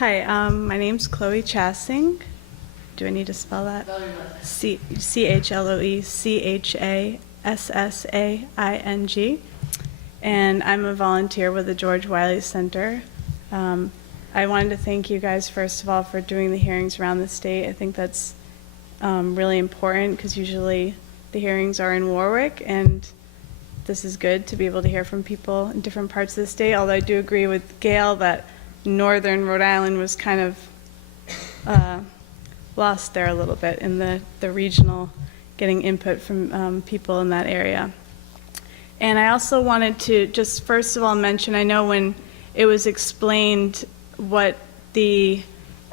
Hi, my name's Chloe Chassing. Do I need to spell that? Chloe Chassassaing. And I'm a volunteer with the George Wiley Center. I wanted to thank you guys, first of all, for doing the hearings around the state. I think that's really important because usually the hearings are in Warwick, and this is good to be able to hear from people in different parts of the state, although I do agree with Gail that northern Rhode Island was kind of lost there a little bit in the regional, getting input from people in that area. And I also wanted to just first of all mention, I know when it was explained what the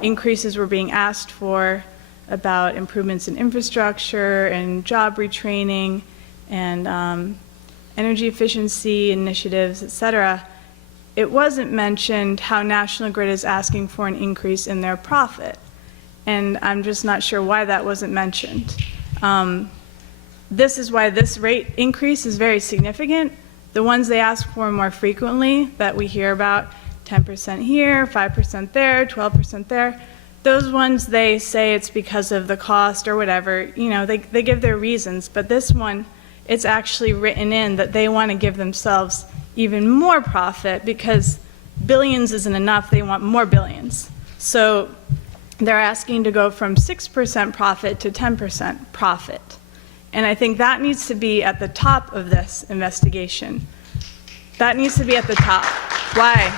increases were being asked for about improvements in infrastructure and job retraining and energy efficiency initiatives, et cetera, it wasn't mentioned how National Grid is asking for an increase in their profit. And I'm just not sure why that wasn't mentioned. This is why this rate increase is very significant. The ones they ask for more frequently that we hear about, 10% here, 5% there, 12% there, those ones they say it's because of the cost or whatever, you know, they give their reasons, but this one, it's actually written in that they want to give themselves even more profit because billions isn't enough, they want more billions. So they're asking to go from 6% profit to 10% profit. And I think that needs to be at the top of this investigation. That needs to be at the top. Why?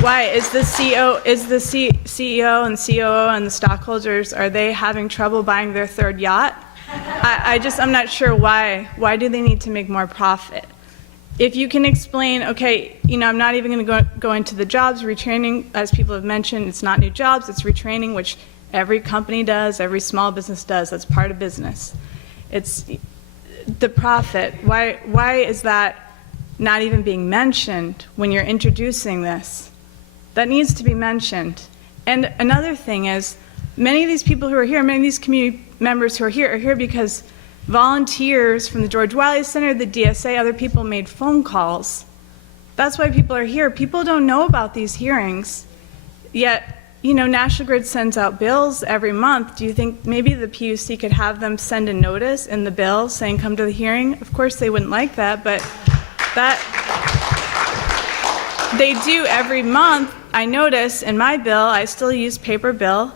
Why is the CEO and COO and the stockholders, are they having trouble buying their third yacht? I'm not sure why. Why do they need to make more profit? If you can explain, okay, you know, I'm not even going to go into the jobs retraining, as people have mentioned, it's not new jobs, it's retraining, which every company does, every small business does, that's part of business. It's the profit. Why is that not even being mentioned when you're introducing this? That needs to be mentioned. And another thing is, many of these people who are here, many of these community members who are here because volunteers from the George Wiley Center, the DSA, other people made phone calls. That's why people are here. People don't know about these hearings. Yet, you know, National Grid sends out bills every month. Do you think maybe the PUC could have them send a notice in the bill saying come to the hearing? Of course they wouldn't like that, but that they do every month. I notice in my bill, I still use paper bill.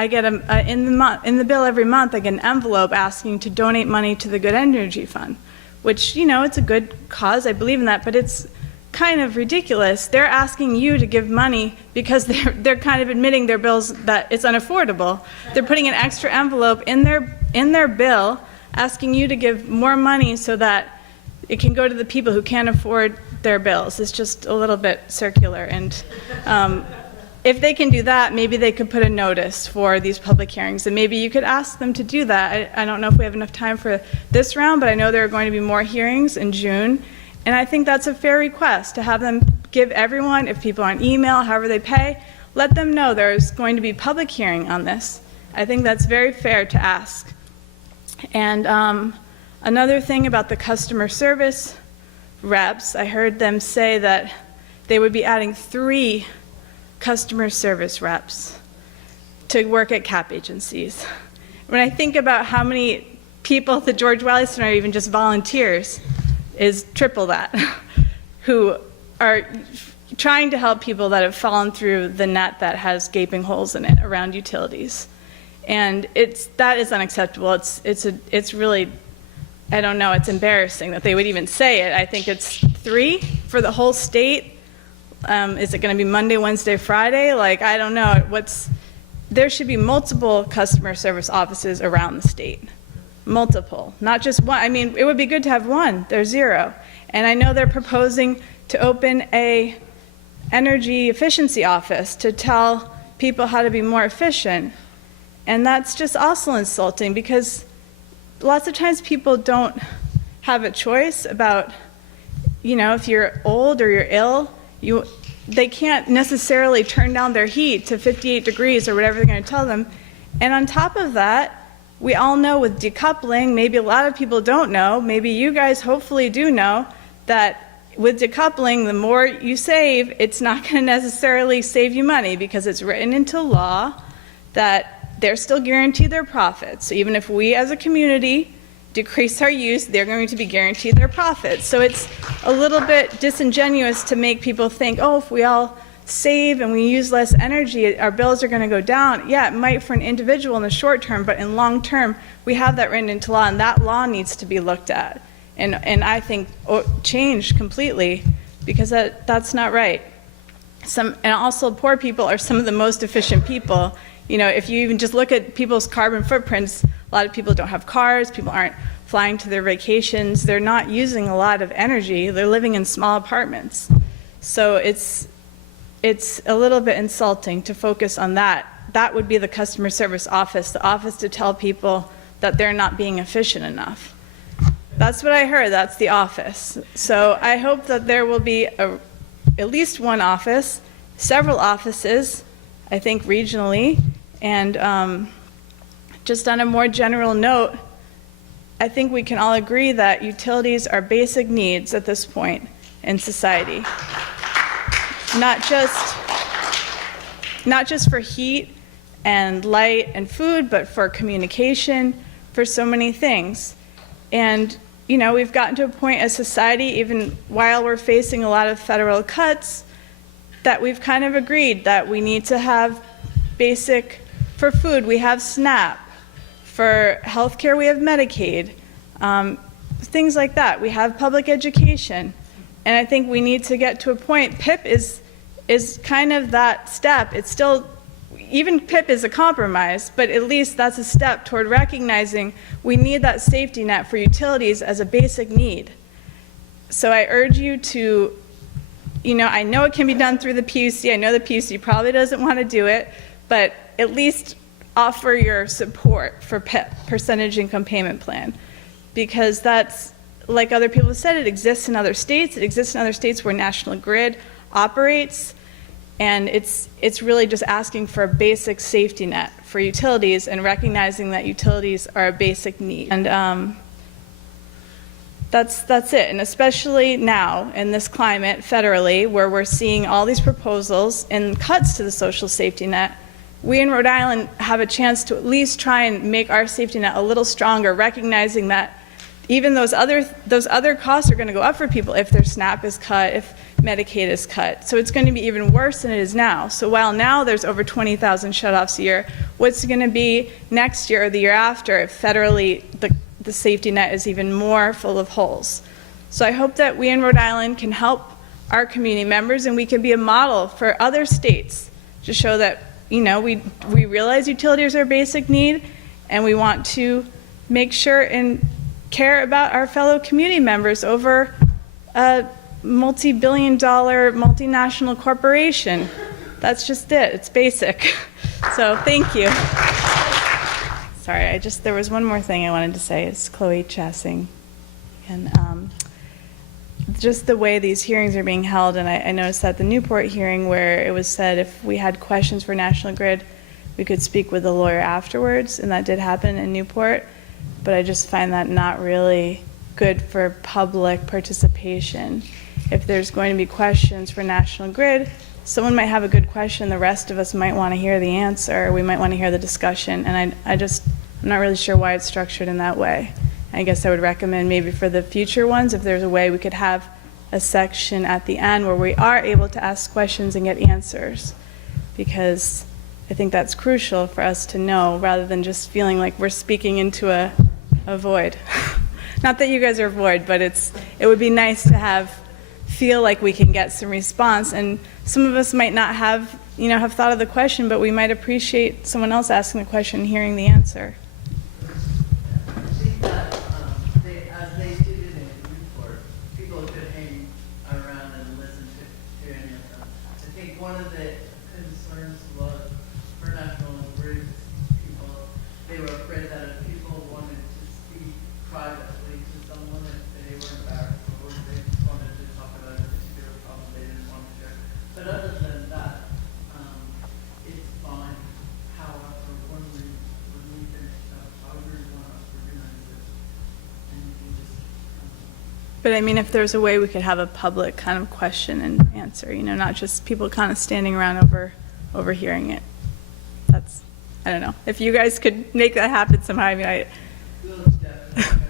I get in the bill every month, I get an envelope asking to donate money to the Good Energy Fund, which, you know, it's a good cause, I believe in that, but it's kind of ridiculous. They're asking you to give money because they're kind of admitting their bills that it's unaffordable. They're putting an extra envelope in their bill asking you to give more money so that it can go to the people who can't afford their bills. It's just a little bit circular. And if they can do that, maybe they could put a notice for these public hearings, and maybe you could ask them to do that. I don't know if we have enough time for this round, but I know there are going to be more hearings in June, and I think that's a fair request to have them give everyone, if people are on email, however they pay, let them know there's going to be public hearing on this. I think that's very fair to ask. And another thing about the customer service reps, I heard them say that they would be adding 3 customer service reps to work at cap agencies. When I think about how many people at the George Wiley Center, even just volunteers, is triple that, who are trying to help people that have fallen through the net that has gaping holes in it around utilities. And that is unacceptable. It's really, I don't know, it's embarrassing that they would even say it. I think it's 3 for the whole state. Is it going to be Monday, Wednesday, Friday? Like, I don't know. There should be multiple customer service offices around the state. Multiple, not just one. I mean, it would be good to have one. There's 0. And I know they're proposing to open a energy efficiency office to tell people how to be more efficient. And that's just also insulting because lots of times people don't have a choice about, you know, if you're old or you're ill, they can't necessarily turn down their heat to 58 degrees or whatever they're going to tell them. And on top of that, we all know with decoupling, maybe a lot of people don't know, maybe you guys hopefully do know, that with decoupling, the more you save, it's not going to necessarily save you money because it's written into law that they're still guaranteed their profits. So even if we as a community decrease our use, they're going to be guaranteed their profits. So it's a little bit disingenuous to make people think, oh, if we all save and we use less energy, our bills are going to go down. Yeah, it might for an individual in the short term, but in long term, we have that written into law, and that law needs to be looked at. And I think changed completely, because that's not right. And also poor people are some of the most efficient people. You know, if you even just look at people's carbon footprints, a lot of people don't have cars, people aren't flying to their vacations, they're not using a lot of energy, they're living in small apartments. So it's a little bit insulting to focus on that. That would be the customer service office, the office to tell people that they're not being efficient enough. That's what I heard, that's the office. So I hope that there will be at least one office, several offices, I think regionally, and just on a more general note, I think we can all agree that utilities are basic needs at this point in society. Not just for heat and light and food, but for communication, for so many things. And you know, we've gotten to a point as society, even while we're facing a lot of federal cuts, that we've kind of agreed that we need to have basic, for food, we have SNAP. For healthcare, we have Medicaid. Things like that. We have public education. And I think we need to get to a point, PIP is kind of that step. It's still, even PIP is a compromise, but at least that's a step toward recognizing we need that safety net for utilities as a basic need. So I urge you to, you know, I know it can be done through the PUC. I know the PUC probably doesn't want to do it, but at least offer your support for PIP, Percentage Income Payment Plan, because that's, like other people have said, it exists in other states. It exists in other states where National Grid operates. And it's really just asking for a basic safety net for utilities and recognizing that utilities are a basic need. And that's it. And especially now in this climate federally, where we're seeing all these proposals and cuts to the social safety net, we in Rhode Island have a chance to at least try and make our safety net a little stronger, recognizing that even those other costs are going to go up for people if their SNAP is cut, if Medicaid is cut. So it's going to be even worse than it is now. So while now there's over 20,000 shutoffs a year, what's it going to be next year or the year after if federally the safety net is even more full of holes? So I hope that we in Rhode Island can help our community members, and we can be a model for other states to show that, you know, we realize utilities are a basic need, and we want to make sure and care about our fellow community members over a multi-billion-dollar multinational corporation. That's just it. It's basic. So thank you. Sorry, there was one more thing I wanted to say. It's Chloe Chassing. And just the way these hearings are being held, and I noticed that the Newport hearing where it was said if we had questions for National Grid, we could speak with the lawyer afterwards, and that did happen in Newport. But I just find that not really good for public participation. If there's going to be questions for National Grid, someone might have a good question, the rest of us might want to hear the answer, we might want to hear the discussion, and I'm not really sure why it's structured in that way. I guess I would recommend maybe for the future ones, if there's a way we could have a section at the end where we are able to ask questions and get answers, because I think that's crucial for us to know, rather than just feeling like we're speaking into a void. Not that you guys are a void, but it would be nice to feel like we can get some response. And some of us might not have thought of the question, but we might appreciate someone else asking the question and hearing the answer. I think that as they did it in Newport, people could hang around and listen to any of them. I think one of the concerns was for National Grid people, they were afraid that if people wanted to speak privately to someone, if they were embarrassed or they just wanted to talk about a particular problem they didn't want to share. But other than that, it's fine. However, when we finish But I mean, if there's a way we could have a public kind of question and answer, you know, not just people kind of standing around overhearing it. That's, I don't know. If you guys could make that happen somehow, I mean, We'll definitely